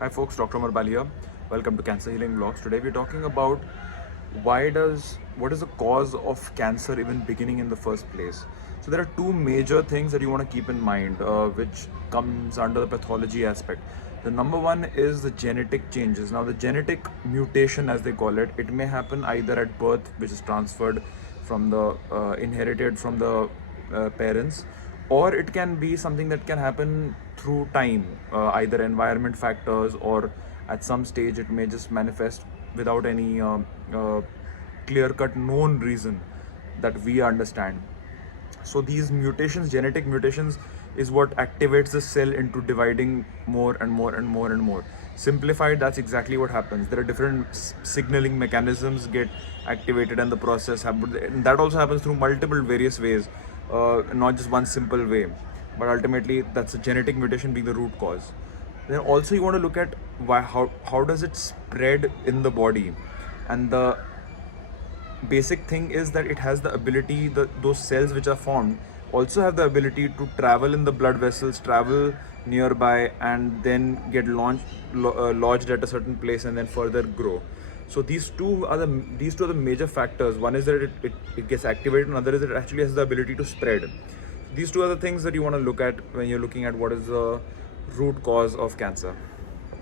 Hi folks, Dr. Marbal here. Welcome to Cancer Healing Vlogs. Today we're talking about what is the cause of cancer even beginning in the first place. So there are two major things that you want to keep in mind, which comes under the pathology aspect. The number one is the genetic changes. Now the genetic mutation, as they call it, it may happen either at birth, which is transferred from the inherited from the parents, or it can be something that can happen through time, either environment factors, or at some stage it may just manifest without any clear cut known reason that we understand. So these mutations, genetic mutations, is what activates the cell into dividing more and more and more and more. Simplified, that's exactly what happens. There are different signaling mechanisms get activated, and the process happens. And that also happens through multiple various ways, not just one simple way. But ultimately, that's a genetic mutation being the root cause. Then also you want to look at how does it spread in the body, and the basic thing is that it has the ability, those cells which are formed also have the ability to travel in the blood vessels, travel nearby, and then get lodged at a certain place and then further grow. So these two are the major factors. One is that it gets activated, another is that it actually has the ability to spread. These two are the things that you want to look at when you're looking at what is the root cause of cancer.